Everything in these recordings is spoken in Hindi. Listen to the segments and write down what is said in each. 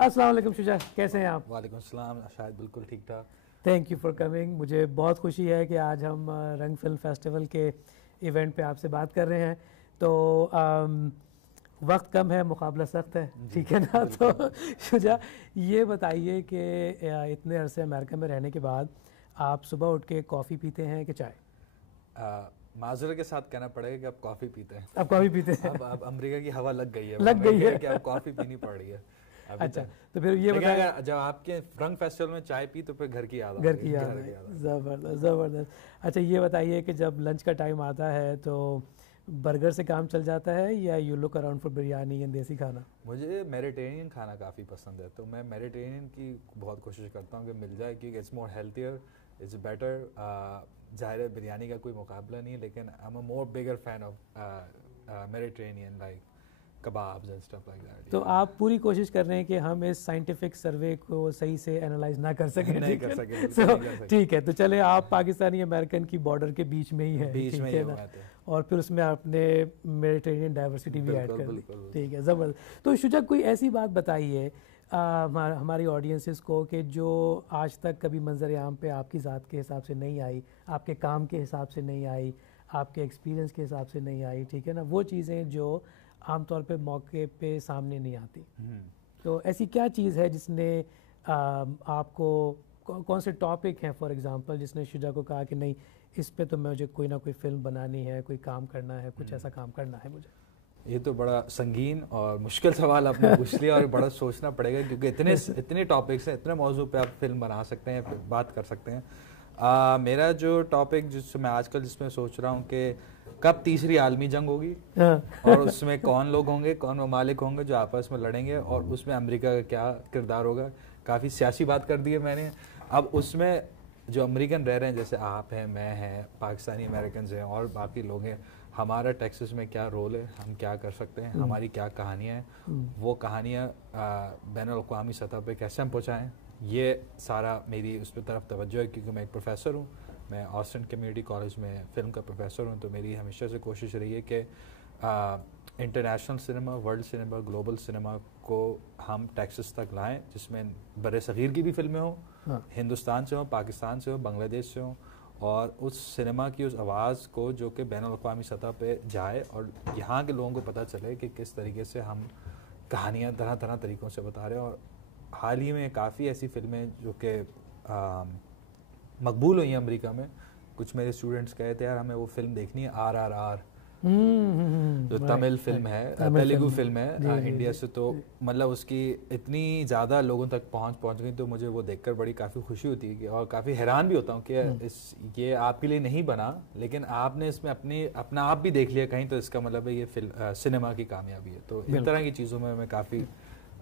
अस्सलाम वालेकुम शुजा, कैसे हैं आप? वालेकुम अस्सलाम, शायद बिल्कुल ठीक ठाक। Thank you for coming. मुझे बहुत खुशी है कि आज हम रंग फिल्म फेस्टिवल के इवेंट पे आपसे बात कर रहे हैं। तो वक्त कम है, मुकाबला सख्त है, ठीक है ना? तो शुजा, ये बताइए कि इतने अरसे अमेरिका में रहने के बाद आप सुबह उठ के कॉफ़ी पीते हैं कि चाय? माजूर के साथ कहना पड़ेगा कि अब कॉफ़ी पीते हैं। अब कॉफ़ी पीते हैं? अब अमेरिका की हवा लग गई है, लग गई है कि अब कॉफ़ी पीनी पड़ रही है। अच्छा, तो फिर ये बताइए, अगर जब आपके रंग फेस्टिवल में चाय पी तो फिर घर की याद घर की याद है। ज़बरदस्त ज़बरदस्त। अच्छा, ये बताइए कि जब लंच का टाइम आता है तो बर्गर से काम चल जाता है या you look around for biryani and देसी खाना? मुझे मेडिटेरियन खाना काफ़ी पसंद है, तो मैं मेडिटेरियन की बहुत कोशिश करता हूँ कि मिल जाए, क्योंकि it's more healthier, it's better. ज़ाहिर है बिरयानी का कोई मुकाबला नहीं, लेकिन I am a more bigger fan of Mediterranean, like kebabs and stuff like that. तो आप पूरी कोशिश कर रहे हैं कि हम इस साइंटिफिक सर्वे को सही से एनालाइज ना कर सकें? नहीं कर सके। ठीक है, तो चले, आप पाकिस्तानी अमेरिकन की बॉर्डर के बीच में ही है, बीच में है ना? और फिर उसमें आपने मेडिटेरियन डाइवर्सिटी भी ऐड कर दी, ठीक है, ज़बरदस्त। तो शुजा, कोई ऐसी बात बताइए हमारी ऑडियंसेस को कि जो आज तक कभी मंजर आम पे आपकी ज़ात के हिसाब से नहीं आई, आपके काम के हिसाब से नहीं आई, आपके एक्सपीरियंस के हिसाब से नहीं आई, ठीक है ना? वो चीज़ें जो आमतौर पे मौके पे सामने नहीं आती, तो ऐसी क्या चीज़ है जिसने आपको, कौन से टॉपिक हैं फॉर एग्जांपल जिसने शुजा को कहा कि नहीं, इस पे तो मुझे कोई ना कोई फिल्म बनानी है, कोई काम करना है, कुछ ऐसा काम करना है मुझे? ये तो बड़ा संगीन और मुश्किल सवाल आपने पूछ लिया और बड़ा सोचना पड़ेगा, क्योंकि इतने टॉपिक्स हैं, इतने मौजू पे आप फिल्म बना सकते हैं, बात कर सकते हैं। मेरा जो टॉपिक जिसमें मैं आजकल जिसमें सोच रहा हूँ कि कब तीसरी आलमी जंग होगी और उसमें कौन लोग होंगे, कौन ममालिक होंगे जो आपस में लड़ेंगे, और उसमें अमेरिका का क्या किरदार होगा। काफ़ी सियासी बात कर दी है मैंने। अब उसमें जो अमेरिकन रह रहे हैं, जैसे आप हैं, मैं हैं, पाकिस्तानी अमेरिकन हैं और बाकी लोग हैं, हमारा टेक्सास में क्या रोल है, हम क्या कर सकते हैं, हमारी क्या कहानियाँ हैं, वो कहानियाँ बैनुल-अक़वामी सतह पे कैसे हम पहुँचाएँ, ये सारा मेरी उस पर तरफ तवज्जो है। क्योंकि मैं एक प्रोफेसर हूँ, मैं ऑस्टिन कम्युनिटी कॉलेज में फ़िल्म का प्रोफेसर हूँ, तो मेरी हमेशा से कोशिश रही है कि international cinema, world cinema, global cinema को हम टेक्सास तक लाएं, जिसमें बरे-सग़ीर की भी फिल्में हों, हिंदुस्तान से हों, पाकिस्तान से हों, बांग्लादेश से हों, और उस सिनेमा की उस आवाज़ को जो कि बैनुल-अक़वामी सतह पे जाए और यहाँ के लोगों को पता चले कि किस तरीके से हम कहानियाँ तरह तरह तरीक़ों से बता रहे हैं। और हाल ही में काफ़ी ऐसी फिल्में जो कि मकबूल हुई हैं अमेरिका में। कुछ मेरे स्टूडेंट्स कहे थे, यार हमें वो फिल्म देखनी है, RRR, जो तमिल फिल्म है, तेलुगु फिल्म है इंडिया से। तो मतलब उसकी इतनी ज़्यादा लोगों तक पहुंच गई, तो मुझे वो देखकर बड़ी काफ़ी खुशी होती है और काफ़ी हैरान भी होता हूँ कि ये आपके लिए नहीं बना, लेकिन आपने इसमें अपना आप भी देख लिया कहीं, तो इसका मतलब है ये सिनेमा की कामयाबी है। तो इस तरह की चीज़ों में मैं काफ़ी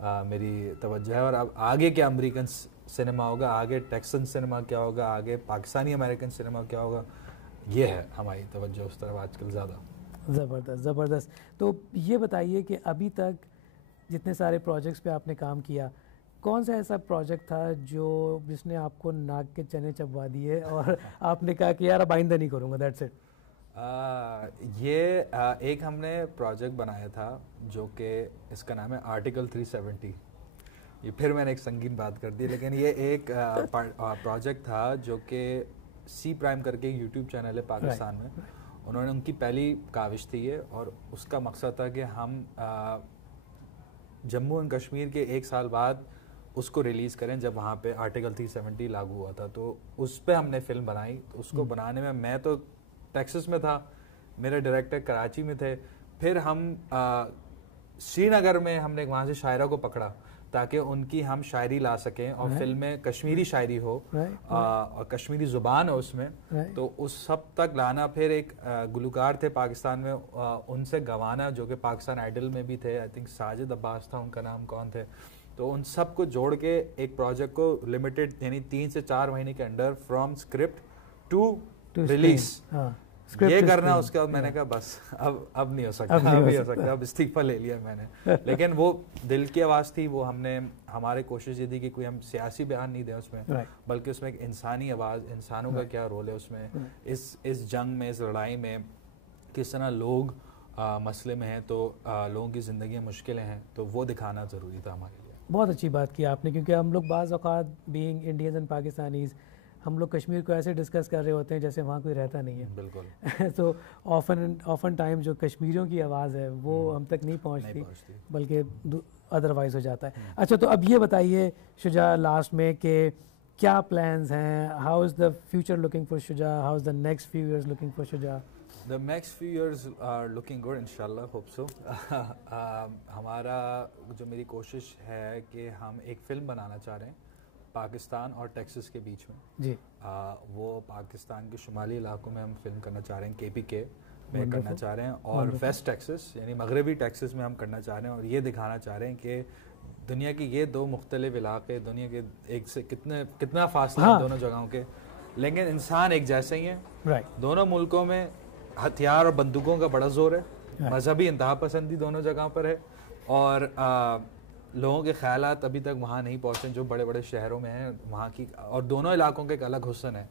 मेरी तवज्जो है। और अब आगे क्या अमेरिकन सिनेमा होगा, आगे टेक्सन सिनेमा क्या होगा, आगे पाकिस्तानी अमेरिकन सिनेमा क्या होगा, ये है हमारी तवज्जो उस तरफ आजकल ज़्यादा। ज़बरदस्त ज़बरदस्त। तो ये बताइए कि अभी तक जितने सारे प्रोजेक्ट्स पे आपने काम किया, कौन सा ऐसा प्रोजेक्ट था जिसने आपको नाक के चने चबवा दिए और आपने कहा कि यार अब आइंदा नहीं करूँगा, दैट्स इट? एक हमने प्रोजेक्ट बनाया था जो कि इसका नाम है आर्टिकल 370। ये फिर मैंने एक संगीन बात कर दी, लेकिन ये एक प्रोजेक्ट था जो कि सी प्राइम करके एक यूट्यूब चैनल है पाकिस्तान में, उन्होंने उनकी पहली काविश थी ये, और उसका मकसद था कि हम जम्मू एंड कश्मीर के 1 साल बाद उसको रिलीज़ करें, जब वहाँ पे आर्टिकल 370 लागू हुआ था। तो उस पर हमने फिल्म बनाई। तो उसको बनाने में मैं तो टेक्सास में था, मेरे डायरेक्टर कराची में थे, फिर हम श्रीनगर में हमने वहाँ से शायरा को पकड़ा ताकि उनकी हम शायरी ला सकें और फिल्म में कश्मीरी शायरी हो और कश्मीरी ज़ुबान हो उसमें। तो उस सब तक लाना, फिर एक गुलकार थे पाकिस्तान में, उनसे गवाना जो कि पाकिस्तान आइडल में भी थे, आई थिंक साजिद अब्बास था उनका नाम, कौन थे। तो उन सब को जोड़ के एक प्रोजेक्ट को लिमिटेड यानी 3 से 4 महीने के अंदर फ्रॉम स्क्रिप्ट टू रिलीज ये करना। उसके बाद मैंने कहा बस अब नहीं हो सकता, अब इस्तीफा ले लिया मैंने। लेकिन वो दिल की आवाज़ थी, वो हमारे कोशिश ये थी कि कोई हम सियासी बयान नहीं दें उसमें, बल्कि उसमें एक इंसानी आवाज़, इंसानों का क्या रोल है उसमें, इस जंग में, इस लड़ाई में किस तरह लोग मसले में हैं, तो लोगों की ज़िंदगी मुश्किलें हैं, तो वो दिखाना ज़रूरी था हमारे लिए। बहुत अच्छी बात की आपने, क्योंकि हम लोग बाज़ औक़ात बीइंग इंडियंस एंड पाकिस्तानीज़ हम लोग कश्मीर को ऐसे डिस्कस कर रहे होते हैं जैसे वहाँ कोई रहता नहीं है। बिल्कुल। तो ऑफन टाइम जो कश्मीरियों की आवाज़ है वो हम तक नहीं पहुँचती, बल्कि अदरवाइज़ हो जाता है। अच्छा, तो अब ये बताइए शुजा लास्ट में कि क्या प्लान्स हैं, how is the future looking for Shuja, how is the next few years looking for Shuja? The next few years are looking good, इंशाल्लाह, hope so. हमारा जो मेरी कोशिश है कि हम एक फ़िल्म बनाना चाह रहे हैं पाकिस्तान और टेक्सास के बीच में जी। वो पाकिस्तान के शुमाली इलाकों में हम फिल्म करना चाह रहे हैं, KPK में करना चाह रहे हैं, और वेस्ट टेक्सास यानी मगरबी टेक्सास में हम करना चाह रहे हैं, और ये दिखाना चाह रहे हैं कि दुनिया की ये दो मुख्तलिफ इलाके दुनिया के एक से कितना फासला है दोनों जगहों के, लेकिन इंसान एक जैसे ही है। दोनों मुल्कों में हथियार और बंदूकों का बड़ा जोर है, मजहबी इंतहा पसंदी दोनों जगहों पर है, और लोगों के ख्यालात अभी तक वहाँ नहीं पहुँचे जो बड़े बड़े शहरों में हैं वहाँ की, और दोनों इलाकों के एक अलग हुस्न है।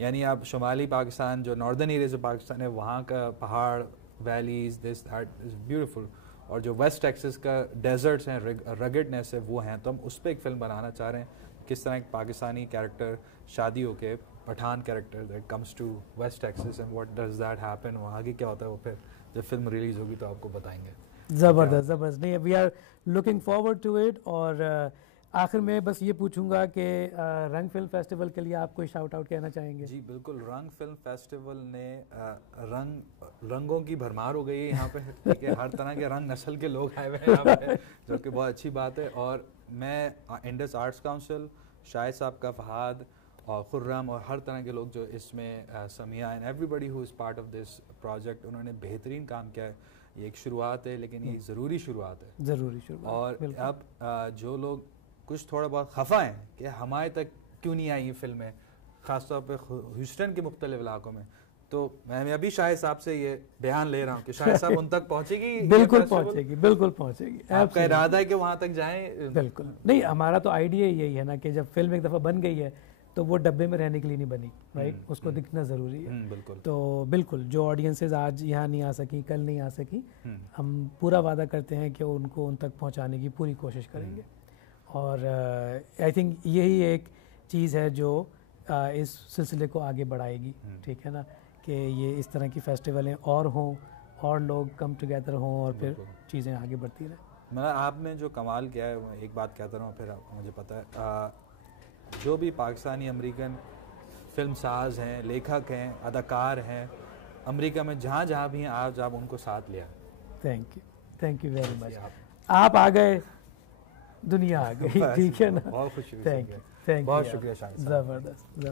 यानी आप शुमाली पाकिस्तान जो नॉर्दर्न एरियाज ऑफ पाकिस्तान है वहाँ का पहाड़, valleys, this that is beautiful, और जो वेस्ट टेक्सास का डेजर्ट्स हैं, रगेडनेस है, वो हैं। तो हम उस पर एक फ़िल्म बनाना चाह रहे हैं, किस तरह एक पाकिस्तानी कैरेक्टर शादी होके Pathan character that comes to West Texas and what does that happen, वहाँ आगे क्या होता है वो फिर जब फिल्म रिलीज़ होगी तो आपको बताएंगे। ज़बरदस्त ज़बरदस्त, नहीं we are looking forward to it. और आखिर में बस ये पूछूंगा कि रंग फिल्म फेस्टिवल के लिए आप कोई शाउट आउट कहना चाहेंगे? जी बिल्कुल, रंग फिल्म फेस्टिवल ने रंगों की भरमार हो गई है यहाँ पे, ठीक है, हर तरह के रंग नस्ल के लोग आए हुए हैं यहाँ पे, जो कि बहुत अच्छी बात है। और मैं इंडस आर्ट्स काउंसिल, शाहिद साहब का, फहाद और खुर्रम और हर तरह के लोग जो इसमें, Samiya and everybody who is part of this project, उन्होंने बेहतरीन काम किया है। ये एक शुरुआत है, लेकिन ये ज़रूरी शुरुआत है, ज़रूरी शुरुआत। और अब जो लोग कुछ थोड़ा बहुत खफा हैं कि हमारे तक क्यों नहीं आई ये फिल्में, ख़ासतौर पे ह्यूस्टन के मुख्तलिफ इलाकों में, तो मैं अभी शाहिद साहब से ये बयान ले रहा हूँ कि शाहिद साहब उन तक पहुँचेगी। बिल्कुल पहुँचेगी, बिल्कुल पहुँचेगी। आपका इरादा है कि वहाँ तक जाएं? बिल्कुल नहीं, हमारा तो आइडिया यही है ना कि जब फिल्म एक दफ़ा बन गई है तो वो डब्बे में रहने के लिए नहीं बनी, राइट, उसको दिखना ज़रूरी है। बिल्कुल। तो बिल्कुल जो ऑडियंसेस आज यहाँ नहीं आ सकी, कल नहीं आ सकी, हम पूरा वादा करते हैं कि उनको उन तक पहुँचाने की पूरी कोशिश करेंगे। और आई थिंक यही एक चीज़ है जो इस सिलसिले को आगे बढ़ाएगी, ठीक है ना, कि ये इस तरह की फेस्टिवलें और हों और लोग कम टुगेदर हों और फिर चीज़ें आगे बढ़ती रहें। मतलब आपने जो कमाल किया है, मैं एक बात कहता रहूँ, फिर मुझे पता है जो भी पाकिस्तानी अमेरिकन फिल्म साज हैं, लेखक हैं, अदाकार हैं, अमेरिका में जहाँ जहाँ भी हैं, आज आप उनको साथ लिया। Thank you very much. आप आ गए, दुनिया आ गई, ठीक है ना। बहुत खुशी, थैंक यू, बहुत शुक्रिया शाहिद साहब। ज़बरदस्त।